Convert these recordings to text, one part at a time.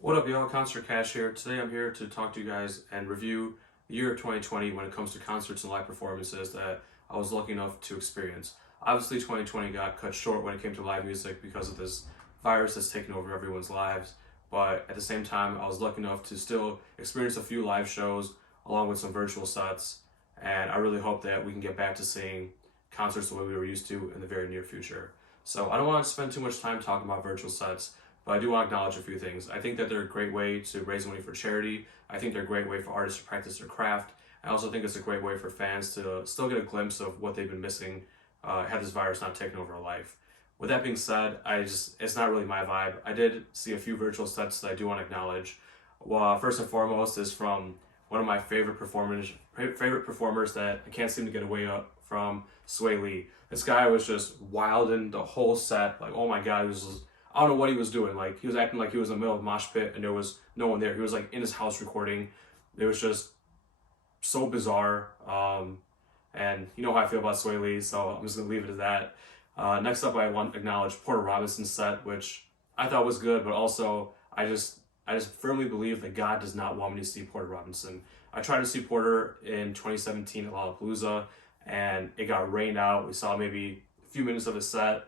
What up, y'all? Concert Cash here. Today I'm here to talk to you guys and review the year of 2020 when it comes to concerts and live performances that I was lucky enough to experience. Obviously, 2020 got cut short when it came to live music because of this virus that's taken over everyone's lives. But at the same time, I was lucky enough to still experience a few live shows along with some virtual sets. And I really hope that we can get back to seeing concerts the way we were used to in the very near future. So I don't want to spend too much time talking about virtual sets, but I do want to acknowledge a few things. I think that they're a great way to raise money for charity. I think they're a great way for artists to practice their craft. I also think it's a great way for fans to still get a glimpse of what they've been missing had this virus not taken over our life. With that being said, it's not really my vibe. I did see a few virtual sets that I do want to acknowledge. Well, first and foremost is from one of my favorite performers that I can't seem to get away from, Sway Lee. This guy was just wilding the whole set. Like, oh my god, he was I don't know what he was doing. Like, he was acting like he was in the middle of a mosh pit and there was no one there. He was like in his house recording. It was just so bizarre. And you know how I feel about Sway Lee, so I'm just gonna leave it at that. Next up, I want to acknowledge Porter Robinson's set, which I thought was good, but also I just firmly believe that God does not want me to see Porter Robinson. I tried to see Porter in 2017 at Lollapalooza, and it got rained out. We saw maybe a few minutes of his set,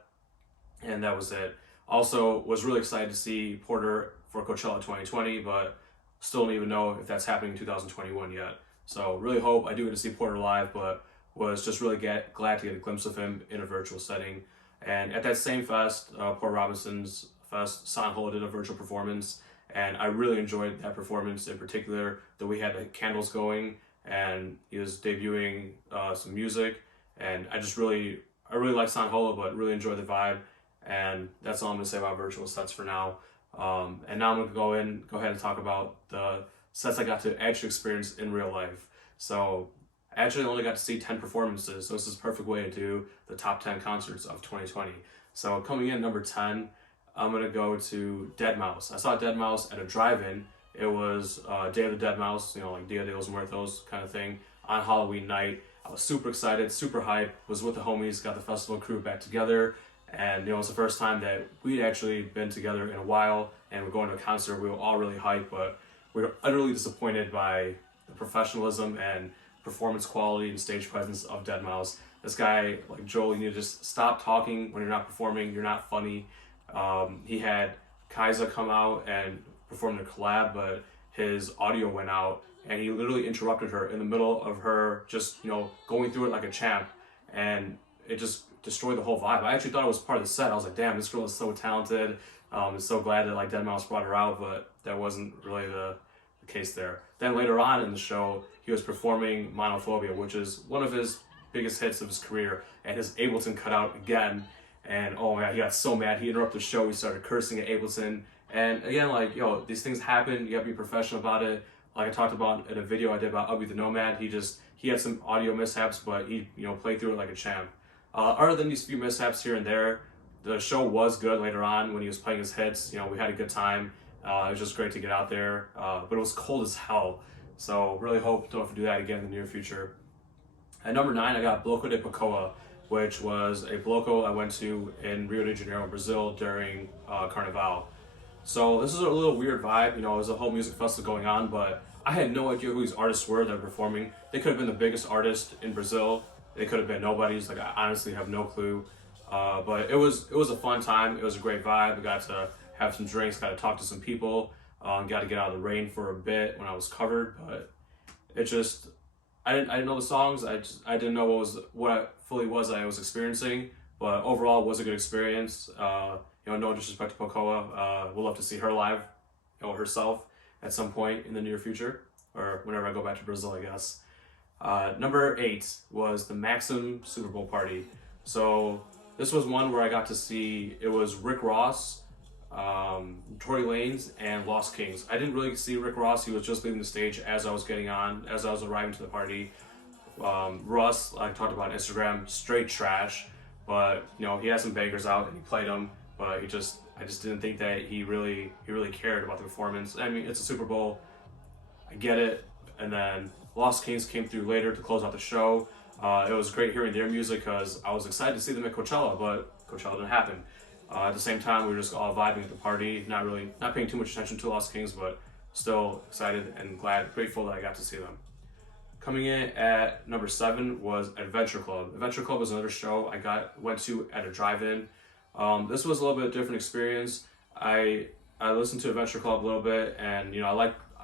and that was it. Also, was really excited to see Porter for Coachella 2020, but still don't even know if that's happening in 2021 yet. So really hope I do get to see Porter live, but was just really glad to get a glimpse of him in a virtual setting. And at that same fest, Porter Robinson's fest, Sanho did a virtual performance, and I really enjoyed that performance in particular. That we had the candles going, and he was debuting some music, and I really like Sanho, but really enjoyed the vibe. And that's all I'm gonna say about virtual sets for now. And now I'm gonna go ahead and talk about the sets I got to actually experience in real life. So I actually only got to see 10 performances, so this is a perfect way to do the top 10 concerts of 2020. So coming in number 10, I'm gonna go to Deadmau5. I saw Deadmau5 at a drive-in. It was Day of the Deadmau5, like Dia de los Muertos kind of thing, on Halloween night. I was super excited, super hyped, was with the homies, got the festival crew back together, and it was the first time that we'd actually been together in a while, and we're going to a concert. We were all really hyped, but we were utterly disappointed by the professionalism and performance quality and stage presence of Deadmau5. This guy, like Joel, you need to just stop talking when you're not performing. You're not funny. He had Kaiser come out and perform a collab, but his audio went out, and he literally interrupted her in the middle of her just going through it like a champ, and it just destroyed the whole vibe. I actually thought it was part of the set. I was like, damn, this girl is so talented. I'm so glad that like Deadmau5 brought her out, but that wasn't really the case there. Then later on in the show, he was performing Monophobia, which is one of his biggest hits of his career, and his Ableton cut out again. And oh my god, he got so mad. He interrupted the show. He started cursing at Ableton. And again, like, these things happen. You have to be professional about it. Like I talked about in a video I did about Ubby the Nomad, he had some audio mishaps, but he played through it like a champ. Other than these few mishaps here and there, the show was good later on when he was playing his hits. We had a good time. It was just great to get out there, but it was cold as hell. So really hope don't have to do that again in the near future. At number 9, I got Bloco de Pacoa, which was a bloco I went to in Rio de Janeiro, Brazil during Carnival. So this is a little weird vibe. It was a whole music festival going on, but I had no idea who these artists were that were performing. They could have been the biggest artist in Brazil. They could have been nobodies. Like, I honestly have no clue. But it was a fun time. It was a great vibe. I got to have some drinks, got to talk to some people, got to get out of the rain for a bit when I was covered. But it just I didn't know the songs. I didn't know what I fully was I was experiencing. But overall, it was a good experience. No disrespect to Pocoa. We'll love to see her live, herself at some point in the near future, or whenever I go back to Brazil, I guess. Number 8 was the Maxim Super Bowl party. So this was one where I got to see, it was Rick Ross, Tory Lanez, and Lost Kings. I didn't really see Rick Ross. He was just leaving the stage as I was arriving to the party. Russ, I talked about on Instagram, straight trash, but he had some bangers out and he played them, but I just didn't think that he really cared about the performance. I mean, it's a Super Bowl, I get it. And then Lost Kings came through later to close out the show. It was great hearing their music because I was excited to see them at Coachella, but Coachella didn't happen. At the same time, we were just all vibing at the party, not paying too much attention to Lost Kings, but still excited and grateful that I got to see them. Coming in at number 7 was Adventure Club. Adventure Club was another show went to at a drive-in. This was a little bit different experience. I listened to Adventure Club a little bit, and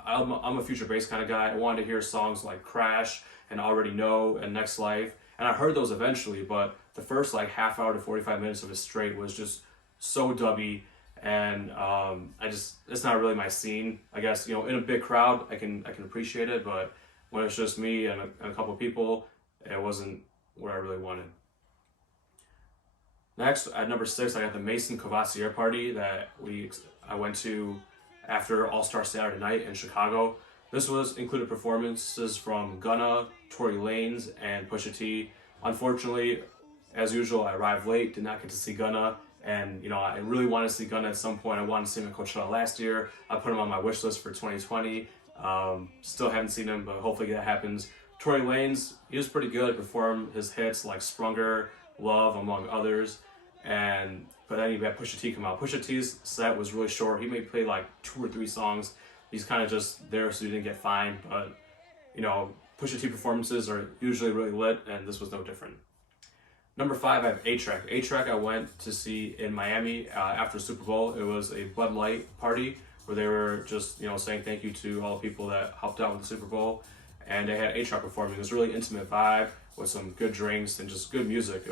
I'm a future bass kind of guy. I wanted to hear songs like Crash and Already Know and Next Life, and I heard those eventually. But the first like half hour to 45 minutes of it straight was just so dubby, and it's not really my scene. I guess in a big crowd I can appreciate it, but when it's just me and a couple of people, it wasn't what I really wanted. Next, at number 6, I got the Mason Courvoisier party that I went to after All-Star Saturday Night in Chicago. This included performances from Gunna, Tory Lanez, and Pusha T. Unfortunately, as usual, I arrived late, did not get to see Gunna, and I really wanted to see Gunna at some point. I wanted to see him at Coachella last year. I put him on my wish list for 2020. Still haven't seen him, but hopefully that happens. Tory Lanez, he was pretty good, performed his hits like Sprunger, Love, among others. But then you had Pusha T come out. Pusha T's set was really short. He may play like 2 or 3 songs. He's kind of just there so he didn't get fined. But Pusha T performances are usually really lit, and this was no different. Number 5, I have A-Trak. A-Trak I went to see in Miami after the Super Bowl. It was a Bud Light party where they were just saying thank you to all the people that helped out with the Super Bowl, and they had A-Trak performing. It was a really intimate vibe with some good drinks and just good music.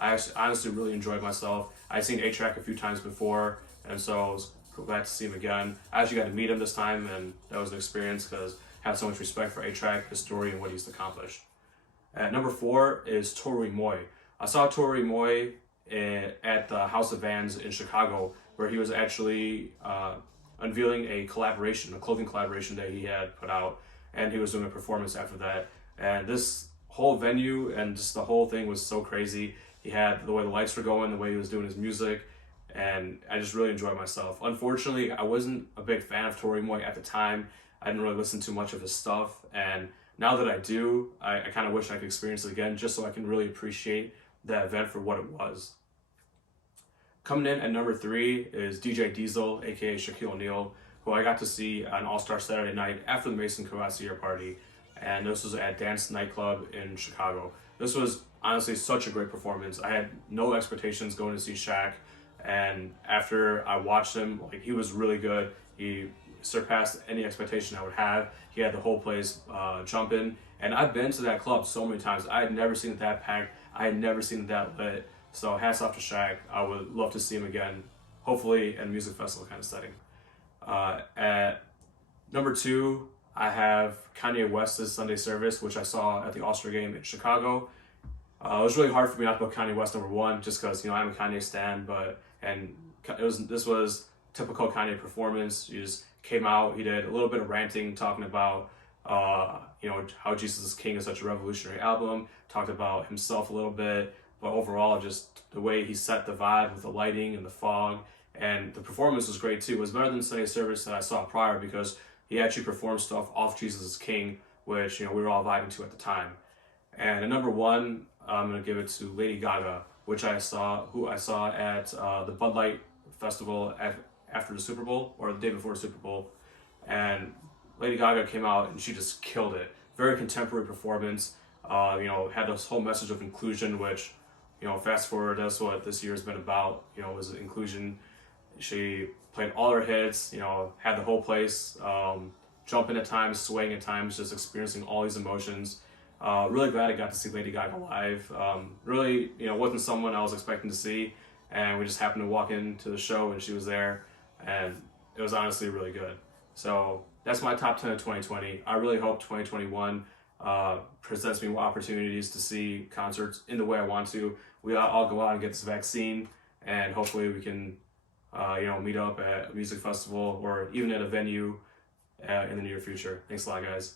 I honestly really enjoyed myself. I'd seen A-Trak a few times before, and so I was glad to see him again. I actually got to meet him this time, and that was an experience because I have so much respect for A-Trak, his story, and what he's accomplished. At number 4 is Tori Moy. I saw Tori Moy at the House of Vans in Chicago, where he was actually unveiling a clothing collaboration that he had put out, and he was doing a performance after that. And this whole venue and just the whole thing was so crazy. He had the way the lights were going, the way he was doing his music, and I just really enjoyed myself. Unfortunately, I wasn't a big fan of Tori Moy at the time. I didn't really listen to much of his stuff, and now that I do, I kind of wish I could experience it again just so I can really appreciate that event for what it was. Coming in at number 3 is DJ Diesel, aka Shaquille O'Neal, who I got to see on All-Star Saturday Night after the Mason Courvoisier party, and this was at Dance Nightclub in Chicago. This was honestly such a great performance. I had no expectations going to see Shaq, and after I watched him, he was really good. He surpassed any expectation I would have. He had the whole place jumping, and I've been to that club so many times. I had never seen it that packed. I had never seen it that lit. So hats off to Shaq. I would love to see him again, hopefully in a music festival kind of setting. At number 2, I have Kanye West's Sunday Service, which I saw at the All-Star Game in Chicago. It was really hard for me not to put Kanye West number 1, just because I'm a Kanye stan. This was typical Kanye performance. He just came out. He did a little bit of ranting, talking about how Jesus is King is such a revolutionary album. Talked about himself a little bit, but overall, just the way he set the vibe with the lighting and the fog, and the performance was great too. It was better than Sunday Service that I saw prior because he actually performed stuff off Jesus is King, which we were all vibing to at the time. And at number 1, I'm gonna give it to Lady Gaga, who I saw at the Bud Light Festival after the Super Bowl, or the day before the Super Bowl. And Lady Gaga came out and she just killed it. Very contemporary performance. Had this whole message of inclusion, which, fast forward, that's what this year has been about, was inclusion. She played all her hits, had the whole place jumping at times, swaying at times, just experiencing all these emotions. Really glad I got to see Lady Gaga live. Really, wasn't someone I was expecting to see, and we just happened to walk into the show and she was there, and it was honestly really good. So that's my top 10 of 2020. I really hope 2021 presents me with opportunities to see concerts in the way I want to. We all go out and get this vaccine, and hopefully we can meet up at a music festival or even at a venue in the near future. Thanks a lot, guys.